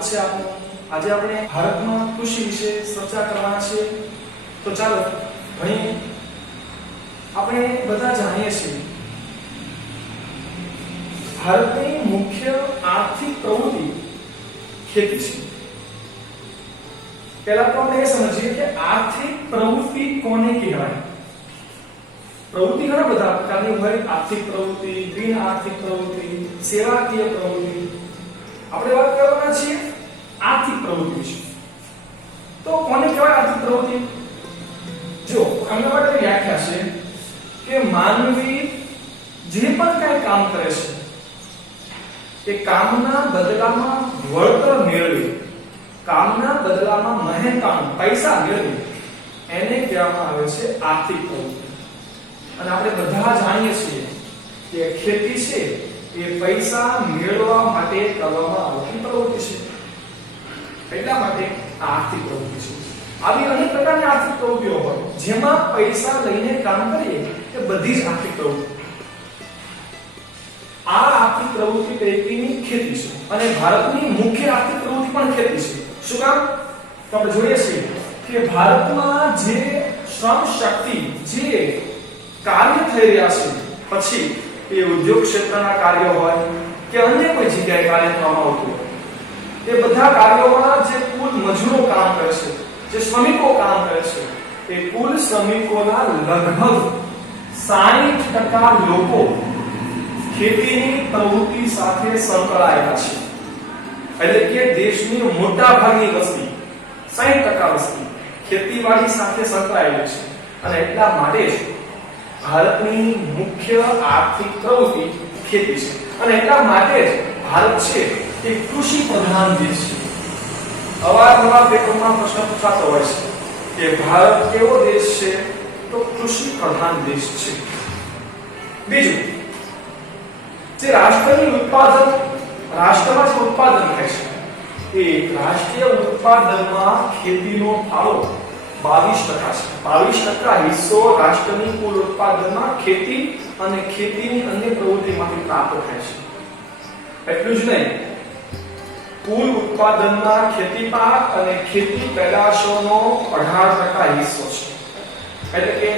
સ્વાગત છે આપનું। આજે આપણે ભારતમાં કૃષિ વિશે ચર્ચા કરવાના છે। તો ચાલો ભણીએ। આપણે બધા જાણીએ છીએ ભારતની મુખ્ય આર્થિક પ્રવૃત્તિ ખેતી છે। પહેલા તો આપણે એ સમજીએ કે આર્થિક પ્રવૃત્તિ કોને કહેવાય। प्रवृत्ति घना बधा प्रकारनी होय। आर्थिक प्रवृत्ति, बिन आर्थिक प्रवृत्ति, सेवाकीय प्रवृत्ति। આપણે વાત કરવાના છીએ આર્થિક પ્રવૃત્તિ વિશે। તો કોને કહેવાય આર્થિક પ્રવૃત્તિ? જો આના માટે વ્યાખ્યા છે કે માનવી જે પણ કંઈ કામ કરે છે એ કામના બદલામાં વળતર મેળવે, કામના બદલામાં મહેનતાણું પૈસા મેળવે, એને કહેવામાં આવે છે આર્થિક પ્રવૃત્તિ। અને આપણે બધા જાણીએ છીએ કે ખેતી છે એ પૈસા મેળવવા માટે કરવામાં આવતી પ્રવૃત્તિ છે, એટલા માટે આર્થિક પ્રવૃત્તિ છે। આવી અનેક પ્રકારની આર્થિક પ્રવૃત્તિઓ હોય જેમાં પૈસા લઈને કામ કરીએ એ બધી જ આર્થિક પ્રવૃત્તિ। આ આર્થિક પ્રવૃત્તિ પૈકીની ખેતી છે અને ભારતની મુખ્ય આર્થિક પ્રવૃત્તિ પણ ખેતી છે। શું કામ? તો આપણે જોઈએ છીએ કે ભારતમાં જે શ્રમ શક્તિ જે કાર્ય થઈ રહ્યા છે, પછી એ ઉદ્યોગ ક્ષેત્રના કાર્યો હોય કે અન્ય કોઈ જગ્યાએ કાર્ય કરવામાં આવતું હોય, એ બધા કાર્યોમાં જે કુલ મજૂરો કામ કરે છે, જે શ્રમિકો કામ કરે છે, એ કુલ શ્રમિકોના લગભગ 60% લોકો ખેતીની પ્રવૃત્તિ સાથે સંકળાયેલા છે। એટલે કે દેશની મોટા ભાગની વસ્તી 60% વસ્તી ખેતીવાડી સાથે સંકળાયેલી છે અને એટલા માટે જ ભારતની મુખ્ય આર્થિક પ્રવૃત્તિ ખેતી છે અને એટલા માટે જ ભારત છે એ કૃષિ પ્રધાન દેશ છે। અવારનવાર પેપરમાં પ્રશ્ન પૂછાતો હોય છે કે ભારત કેવો દેશ છે? તો કૃષિ પ્રધાન દેશ છે। બીજું, જે રાષ્ટ્રની ઉત્પાદન, રાષ્ટ્રમાં જે ઉત્પાદન થાય છે એ રાષ્ટ્રીય ઉત્પાદનમાં ખેતીનો ફાળો 22% છે। 22% હિસ્સો રાષ્ટ્રની કુલ ઉત્પાદનમાં ખેતી અને ખેતીની અન્ય પ્રવૃત્તિમાંથી પ્રાપ્ત થાય છે। એટલું જ નહીં, કુલ ઉત્પાદનમાં ખેતી પાક અને ખેતી પેદાશોનો 18% હિસ્સો છે। એટલે કે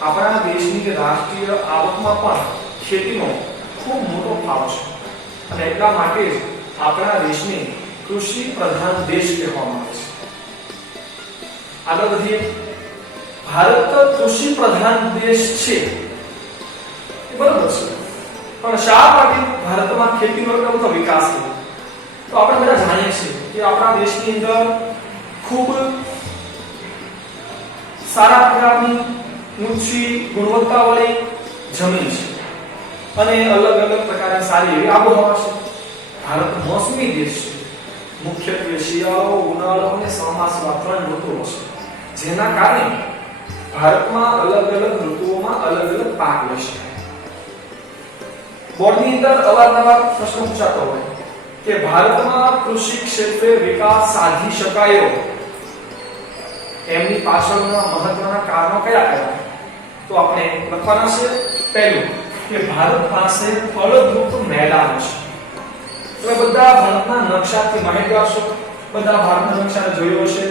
આપણા દેશની રાષ્ટ્રીય આવકમાં પણ ખેતીનો ખૂબ મોટો ફાળો છે અને એટલા માટે જ આપણા દેશને કૃષિ પ્રધાન દેશ કહેવામાં આવે છે। આગળ વધીએ। ભારત કૃષિ પ્રધાન દેશ છે એ બરાબર છે, પણ શા માટે ભારતમાં ખેતીનો એટલો બધો વિકાસ થયો? તો આપણે બધા જાણીએ છીએ કે આપણા દેશની અંદર ખૂબ સારા પ્રકારની ઊંચી ગુણવત્તાવાળી જમીન છે અને અલગ અલગ પ્રકારની સારી એવી આબોહવા છે। ભારત મોસમી દેશ છે, મુખ્યત્વે શિયાળો, ઉનાળો અને ચોમાસું 3 ઋતુઓ છે, જેના કારણે ભારતમાં અલગ અલગ ઋતુઓમાં અલગ અલગ પાક લઈ શકાય। બોર્ડની અંદર અવારનવાર પ્રશ્ન પૂછાતો હોય કે ભારતમાં કૃષિ ક્ષેત્રે વિકાસ સાધી શકાયો, એમની પાછળના મહત્વના કારણો કયા કયા? તો આપણે લખવાના છે પહેલું કે ભારત પાસે ફળદ્રુપ મેદાન છે। તમે બધા ભારતના નકશાથી માહિતગાર છો, બધા ભારતના નકશાને જોયો છે।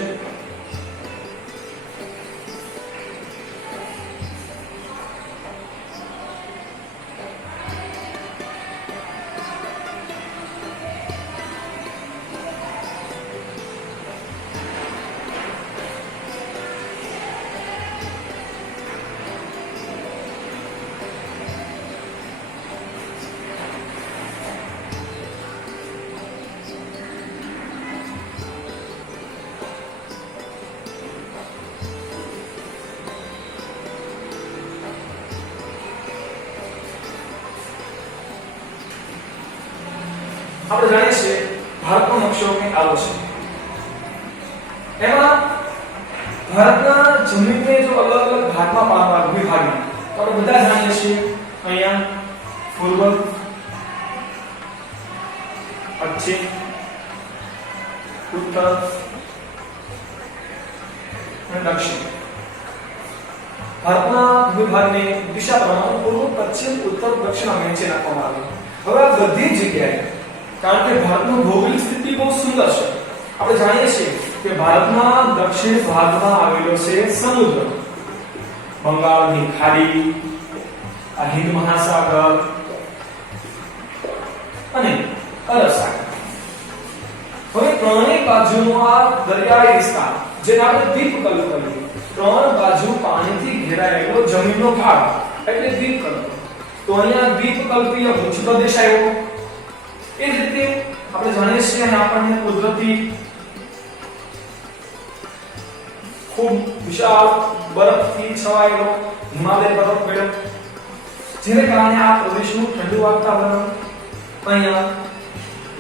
આપણે જાણીએ છીએ ભારતનો નકશો કંઈક આવો છે। એમાં ભારતના જમીનને જો અલગ અલગ ભાગમાં પાડવા વિભાગી, તો આપણે બધા જાણીએ છીએ અહીંયા પૂર્વ, પશ્ચિમ, ઉત્તર અને દક્ષિણ। ભારતના વિભાગને દિશા પ્રમાણે પૂર્વ, પશ્ચિમ, ઉત્તર, દક્ષિણ નીચે નાખવામાં આવે। હવે આ બધી જગ્યાએ કારણ કે ભારતની ભૌગોલિક સ્થિતિ બહુ સુંદર છે. આપણે જાણીએ છીએ કે ભારતના દક્ષિણ ભાગમાં આવેલો છે સમુદ્ર, બંગાળની ખાડી, આ હિંદ મહાસાગર અને અરબ સાગર. હવે ત્રણેય બાજુનો આ દરિયાઈ વિસ્તાર, જેને આપણે દ્વીપકલ્પ કહીએ, ત્રણ બાજુ પાણીથી ઘેરાયેલો જમીનનો ભાગ એટલે દ્વીપકલ્પ. તો અહીંયા દ્વીપકલ્પીય ભૂજ પ્રદેશ આવ્યો. એ જ રીતે આપણે જાણીએ છીએ કે આપણને કુદરતી ખૂબ વિશાળ બરફથી છવાયેલો હિમાલય પર્વત મળ્યો, જેને કારણે આ પ્રદેશનું ઠંડુ વાતાવરણ, અહીંયા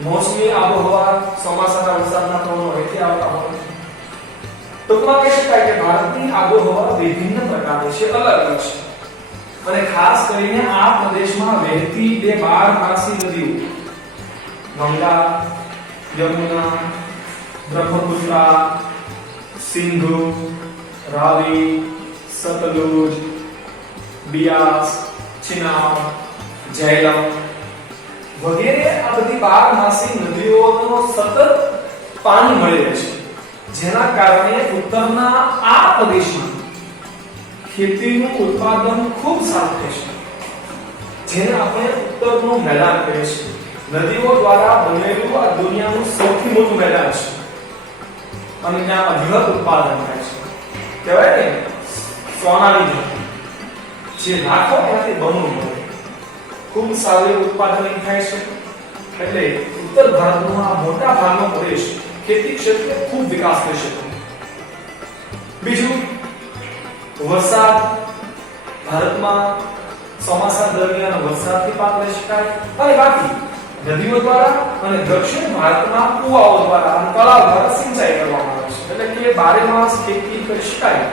મોસમી આબોહવા, ચોમાસાના વરસાદના પ્રમાણો વહેતી આવતા હોય. ટૂંકમાં કહી શકાય કે ભારતની આબોહવા વિભિન્ન પ્રકારની છે, અલગ અલગ છે. અને ખાસ કરીને આ પ્રદેશમાં વહેતી બે બારમાસી નદીઓ ગંગા, યમુના, બ્રહ્મપુત્રા, સિંધુ, રાવી, સતલુજ, બિયાસ, ચિનાબ, ઝેલમ વગેરે આ બધી બારમાસી નદીઓનો સતત પાણી મળી રહે છે, જેના કારણે ઉત્તરના આ પ્રદેશમાં ખેતીનું ઉત્પાદન ખૂબ સારું થાય છે, જેને આપણે ઉત્તરનું મેદાન કહીએ છીએ. નદીઓ દ્વારા બનેલું આ દુનિયાનું સૌથી મોટું મેદાન છે અને ત્યાં અધિક ઉત્પાદન થાય છે. કહેવાય ને સોનાની ધરતી, જે નાખો એનાથી બમણું મળે, ખૂબ સારું ઉત્પાદન થાય છે. એટલે ઉત્તર ભારતનો આ મોટા ભાગનો પ્રદેશ ખેતી ક્ષેત્રે ખૂબ વિકાસ થઈ શકે. બીજું, વરસાદ. ભારતમાં ચોમાસા દરમિયાન વરસાદથી પાક લઈ શકાય, અને બાકી નદીઓ દ્વારા અને દક્ષિણ ભારતમાં કુવાઓ દ્વારા અને તળાવ દ્વારા સિંચાઈ કરવામાં આવે છે. એટલે કે બારે માસ ખેતી કરી શકાય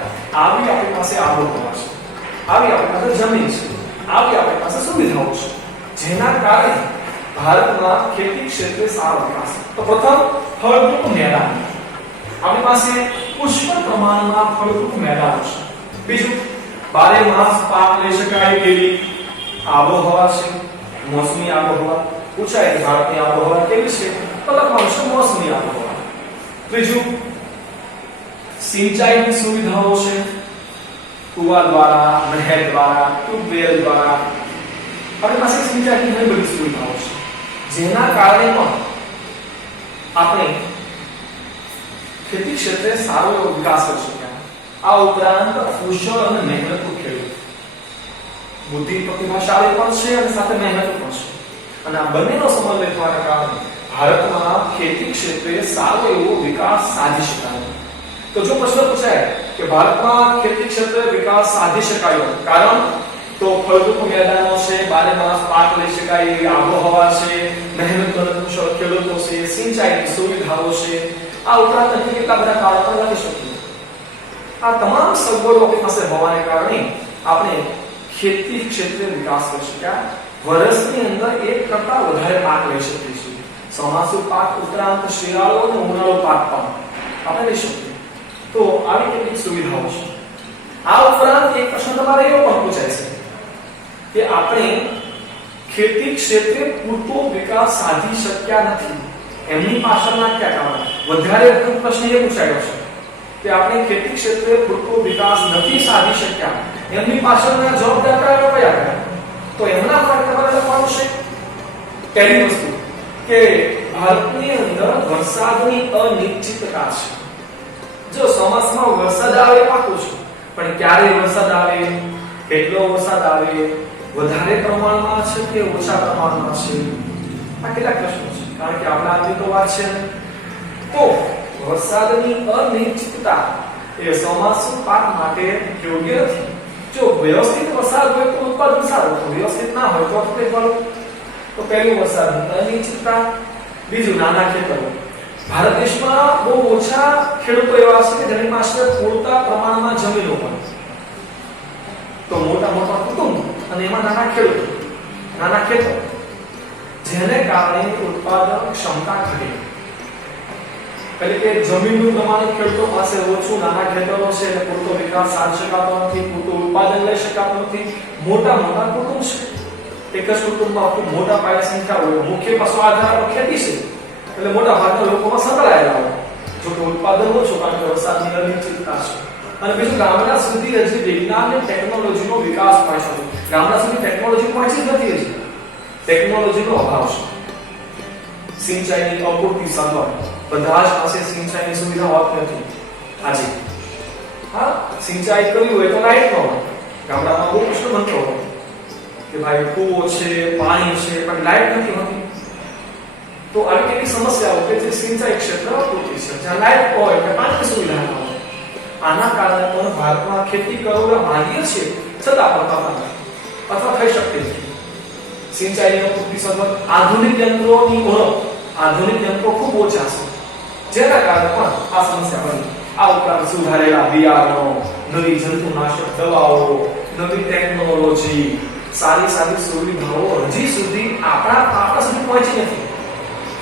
આવી આપણી પાસે આબોહવા છે, આવી આપણી પાસે જમીન છે, આવી આપણી પાસે સુવિધાઓ છે, જેના કારણે ભારતમાં ખેતી ક્ષેત્રે સારો વિકાસ. તો પ્રથમ ફળદ્રુપ મેદાન. આપણી પાસે પુષ્કળ પ્રમાણમાં ફળદ્રુપ મેદાન છે. બીજું, બારે માસ પાક લઈ શકાય તેવી આબોહવા છે, મોસમી આબોહવા. પૂછાય કે ભારતની આબોહવા કેવી છે, તો લખવાનું છે મોસમી આબોહવા. ત્રીજું, સિંચાઈની સુવિધાઓ છે, કુવા દ્વારા, નહેર દ્વારા, ટ્યુબવેલ દ્વારા. આપણી પાસે સિંચાઈની ઘણી બધી સુવિધાઓ છે, જેના કારણે પણ આપણે ખેતી ક્ષેત્રે સારો એવો વિકાસ કરી શક્યા. આ ઉપરાંત કુશળ અને મહેનતુ ખેડૂત, બુદ્ધિ પ્રતિભાશાળી પણ છે અને સાથે મહેનતુ પણ છે, અને આ બંનેનો સમન્વય થવાના કારણે ભારતમાં ખેતી ક્ષેત્રે સારો એવો વિકાસ સાધી શકાયો. તો જો પ્રશ્ન પૂછાય કે ભારતમાં ખેતી ક્ષેત્રે વિકાસ સાધી શકાયો કારણ, તો ફળદ્રુપ મેદાનો છે, બારે માસ પાક લઈ શકાય એવી આબોહવા છે, મહેનતુ અને કુશળ ખેડૂતો છે, સિંચાઈની સુવિધાઓ છે. આ ઉપરાંત કેટલા બધા કારણો પણ લખી શકીએ. આ તમામ સગવડો આપણી પાસે હોવાને કારણે આપણે ખેતી ક્ષેત્રે વિકાસ કરી શક્યા. વર્ષની અંદર એક કરતા વધારે પાક લઈ શકીએ છીએ. ચોમાસુ પાક ઉપરાંત શિયાળો અને ઉનાળુ પાક પણ આપણે લઈ શકીએ. તો આવી કેટલીક સુવિધાઓ છે. આ ઉપરાંત એક પ્રશ્ન તમારે એવો પણ પૂછાય છે કે આપણે ખેતી ક્ષેત્રે પૂરતો વિકાસ સાધી શક્યા નથી, એમની પાછળના કયા કારણો? વધારે પ્રશ્ન એ પૂછાયો છે કે આપણે ખેતી ક્ષેત્રે પૂરતો વિકાસ નથી સાધી શક્યા, એમની પાછળના જવાબદાર કારણો કયા કયા? તો એમના માટે તમારે લખવાનું છે પહેલી વસ્તુ કે ભારતની અંદર વરસાદની અનિશ્ચિતતા છે. જો ચોમાસામાં વરસાદ આવે પાકું છે, પણ ક્યારે વરસાદ આવે, કેટલો વરસાદ આવે, વધારે પ્રમાણમાં છે કે ઓછા પ્રમાણમાં છે, આ કેટલાક પ્રશ્નો છે. કારણ કે આપણા આદમી તો વાત છે. તો વરસાદની અનિશ્ચિતતા એ ચોમાસુ પાક માટે યોગ્ય નથી. જો વ્યવસ્થિત વરસાદ હોય તો ઉત્પાદન સારું, તો વ્યવસ્થિત ના હોય તો તકલીફ વાળું. તો પહેલું વરસાદની અનિશ્ચિતતા. બીજું, નાના ખેતરો. ભારત દેશમાં બહુ ઓછા ખેડૂતો એવા છે કે જેની પાસે પૂરતા પ્રમાણમાં જમીનો હોય. તો મોટા મોટા કુટુંબ અને એમાં નાના ખેડૂતો, નાના ખેતરો, જેને કારણે ઉત્પાદન ક્ષમતા ઘટે. એટલે કે જમીનનું પ્રમાણ ખેડૂતો પાસે ઓછું, નાના ખેતરો છે એટલે પૂરતો વિકાસ સાધી શકાતો નથી, પૂરતું ઉત્પાદન લઈ શકાતું નથી, મોટા મોટા કુટુંબ છે. એક જ કુટુંબમાં ખૂબ મોટા પાયે સંખ્યા હોય, મુખ્ય પાસો આધાર ખેતી છે એટલે મોટા ભાગના લોકોમાં સંકળાયેલા હોય. જો કે ઉત્પાદન ઓછું કારણ કે વરસાદની અનિશ્ચિતતા છે. અને બીજું ગામડા સુધી હજી વિજ્ઞાન અને ટેકનોલોજીનો વિકાસ પહોંચ્યો નથી. ગામડા સુધી ટેકનોલોજી પહોંચી જ નથી હજી. ટેકનોલોજીનો અભાવ છે. સિંચાઈની અપૂરતી સગવડ, બધા જ પાસે સિંચાઈની સુવિધા હોતી નથી આજે. હા, સિંચાઈ કરવી હોય તો લાઈટ ન હોય. ગામડામાં બહુ પ્રશ્ન બનતો હોય કે ભાઈ કૂવો છે, પાણી છે, પણ લાઈટ નથી હોતી. તો આવી કેટલીક સમસ્યાઓ કે જે સિંચાઈ ક્ષેત્ર અપૂરતી છે, જ્યાં લાઈટ હોય કે પાણીની સુવિધા ન હોય. આના કારણે પણ ભારતમાં ખેતી કરવા માંગીએ છીએ છતાં પણ થતા નથી અથવા થઈ શકતી નથી. સિંચાઈની અપૂરતી સગવડ, આધુનિક યંત્રોની ઓળખ, આધુનિક યંત્રો ખૂબ ઓછા છે, જેના કારણે પણ આ સમસ્યા બની. આ ઉપરાંત સુધારેલા બિયારણો, નવી જંતુનાશક દવાઓ, નવી ટેકનોલોજી, સારી સુવિધાઓ હજી સુધી આપણા સુધી પહોંચી નથી,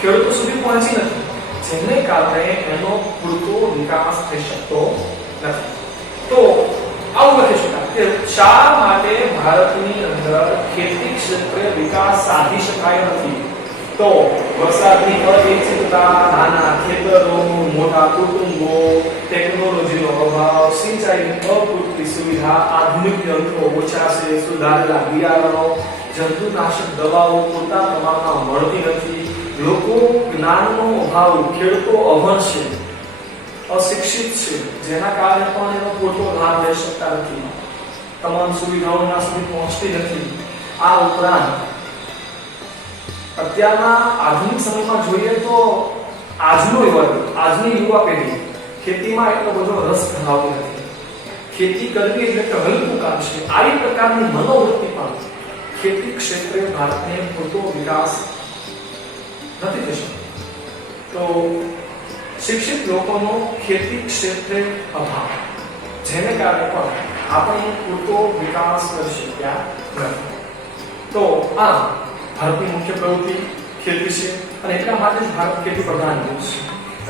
ખેડૂતો સુધી પહોંચી નથી, જેને કારણે એનો પૂરતો વિકાસ થઈ શકતો નથી. તો આવું લખી શકાય કે શા માટે ભારતની અંદર ખેતી ક્ષેત્રે વિકાસ સાધી શકાય નથી. તો વરસાદની અનિશ્ચિતતા, નાના ખેતરો, મોટા કુટુંબો, ટેકનોલોજીનો અભાવ, સિંચાઈની અપૂરતી સુવિધા, આધુનિક યંત્રો ઓછા છે, સુધારેલા બિયારણો, જંતુનાશક દવાઓ પૂરતા પ્રમાણમાં મળતી નથી, લોકો જ્ઞાનનો અભાવ, ખેડૂતો અભણ છે, અશિક્ષિત છે, જેના કારણે પણ એનો પૂરતો લાભ લઈ શકતા નથી, તમામ સુવિધાઓના સુધી પહોંચતી નથી. આ ઉપરાંત અત્યારના આધુનિક સમયમાં જોઈએ તો આજની યુવા પેઢી ખેતીમાં એટલો બધો રસ ધરાવતી નથી. ખેતી કરવી એટલે કે હલકું કામ છે, આવી પ્રકારની મનોવૃત્તિ પણ ખેતી ક્ષેત્રે ભારતને પૂરતો વિકાસ નથી થઈ શકતો. તો શિક્ષિત લોકોનો ખેતી ક્ષેત્રે અભાવ, જેને કારણે પણ આપણે પૂરતો વિકાસ કરી શક્યા નથી. તો આ ભારતની મુખ્ય પ્રવૃત્તિ ખેતી છે અને એટલા માટે જ ભારત ખેતી પ્રધાન દેશ છે.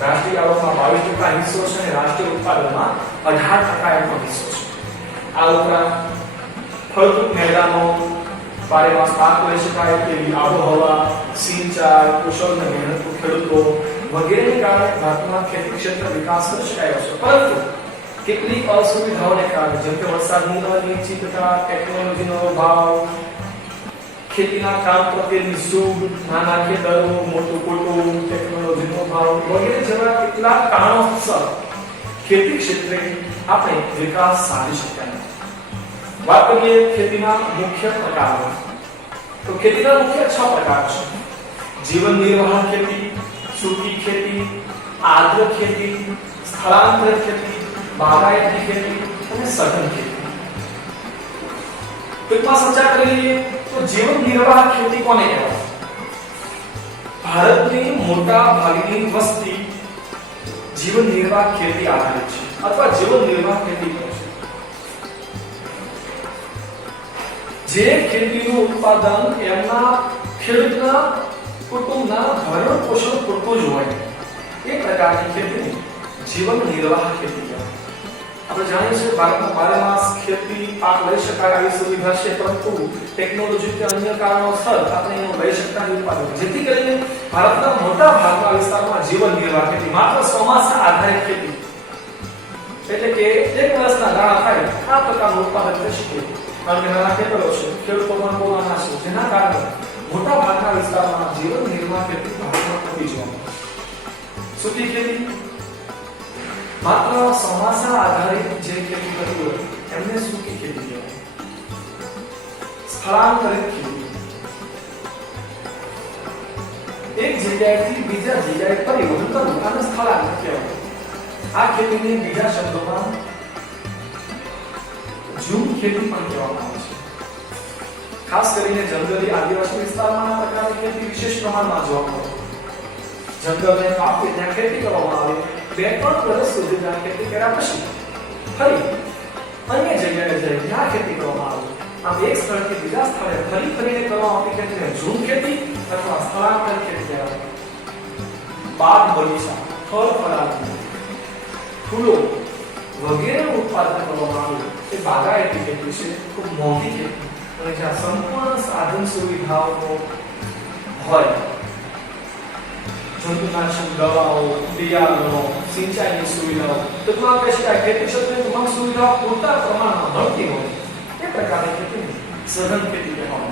રાષ્ટ્રીય આવકમાં 22% હિસ્સો છે અને રાષ્ટ્રીય ઉત્પાદનમાં 18% એનો હિસ્સો છે. આ ઉપરાંત ફળદ્રુપ મેદાનો, બારેમાસ પાક લઈ શકાય તેવી આબોહવા, સિંચાઈ, કુશળ અને મહેનતુ ખેડૂતો વગેરેને કારણે ભારતમાં ખેતી ક્ષેત્ર વિકાસ કરી શકાયો છે. પરંતુ કેટલીક અસુવિધાઓને કારણે, જેમ કે વરસાદની અનિશ્ચિતતા, ટેકનોલોજીનો અભાવ, ખેતીના કામ પ્રત્યેની સૂઝ, નાના ખેતરો, મોટું કુટુંબ, ટેકનોલોજીનો અભાવ વગેરે જેવા કેટલાક કારણોસર ખેતી ક્ષેત્રે આપણે વિકાસ સાધી શક્યા નથી. વાત કરીએ ખેતીના મુખ્ય પ્રકારો. તો ખેતીના મુખ્ય 6 પ્રકાર છે. જીવન નિર્વાહ ખેતી, સૂકી ખેતી, આર્દ્ર ખેતી, સ્થળાંતર ખેતી, બાગાયતી ખેતી અને સઘન ખેતી. ટૂંકમાં ચર્ચા કરી લઈએ તો જીવન નિર્વાહ ખેતી કોને કહેવાય? ભારતની મોટા ભાગની વસ્તી જીવન નિર્વાહ ખેતી આધારિત છે અથવા જીવન નિર્વાહ ખેતી કરે છે. જે ખેતીનું ઉત્પાદન એમના ખેડૂતના કુટુંબના ભરણ પોષણ પૂરતું જ હોય એ પ્રકારની ખેતીને જીવન નિર્વાહ ખેતી કહેવાય. આપણે જાણીએ છીએ ભારતમાં બારેમાસ ખેતી પાક લઈ શકાય આવી સુવિધા છે, પરંતુ ટેકનોલોજી કે અન્ય કારણોસર આપણે એનો લઈ શકતા નથી ઉત્પાદન, જેથી કરીને ભારતના મોટા ભાગના વિસ્તારમાં જીવન નિર્વાહ ખેતી માત્ર ચોમાસા આધારિત ખેતી, એટલે કે એક વર્ષના દાણા થાય આ પ્રકારનું ઉત્પાદન થઈ શકે. કારણ કે નાના ખેતરો છે, ખેડૂતો પણ બહુ નાના છે, જેના કારણે મોટા ભાગના વિસ્તારમાં જીવન નિર્વાહ ખેતી ભારતમાં થતી જોવા મળે છે. સૂકી ખેતી માત્ર ચોમાસા આધારિત જે ખેતી કરવી હોય એમને સૂકી ખેતી કહેવાય. સ્થળાંતરિત ખેતી એક જગ્યાએથી બીજા જગ્યાએ પરિવહન કરવું આને સ્થળાંતર કહેવાય. આ ખેતીને બીજા શબ્દોમાં ઝૂમ ખેતી પણ કહેવામાં આવે છે. ખાસ કરીને જંગલી આદિવાસી વિસ્તારમાં આ પ્રકારની ખેતી વિશેષ પ્રમાણમાં જોવા મળે. જંગલને કાપી ત્યાં ખેતી કરવામાં આવે, 2-3 વર્ષ સુધી ત્યાં ખેતી કર્યા પછી ફરી અન્ય જગ્યાએ જઈ ત્યાં ખેતી કરવામાં આવે. આમ એક સ્થળથી બીજા સ્થળે ફરીને કરવામાં આવતી ખેતીને ઝૂમ ખેતી અથવા સ્થળાંતર ખેતી કહેવાય. બાગ બગીચા, ફળ ફળાદી, ફૂલો વગેરેનું ઉત્પાદન કરવામાં આવે એ બાગાયતી ખેતી છે. ખૂબ મોંઘી ખેતી, અને જ્યાં સંપૂર્ણ સાધન સુવિધાઓ હોય, જંતુનાશક દવાઓ, બિયારણો, સિંચાઈની સુવિધાઓ, ટૂંકમાં આપણે શકાય ખેતી ક્ષેત્રની તમામ સુવિધાઓ પૂરતા પ્રમાણમાં મળતી હોય એ પ્રકારની ખેતીને સઘન ખેતી કહેવામાં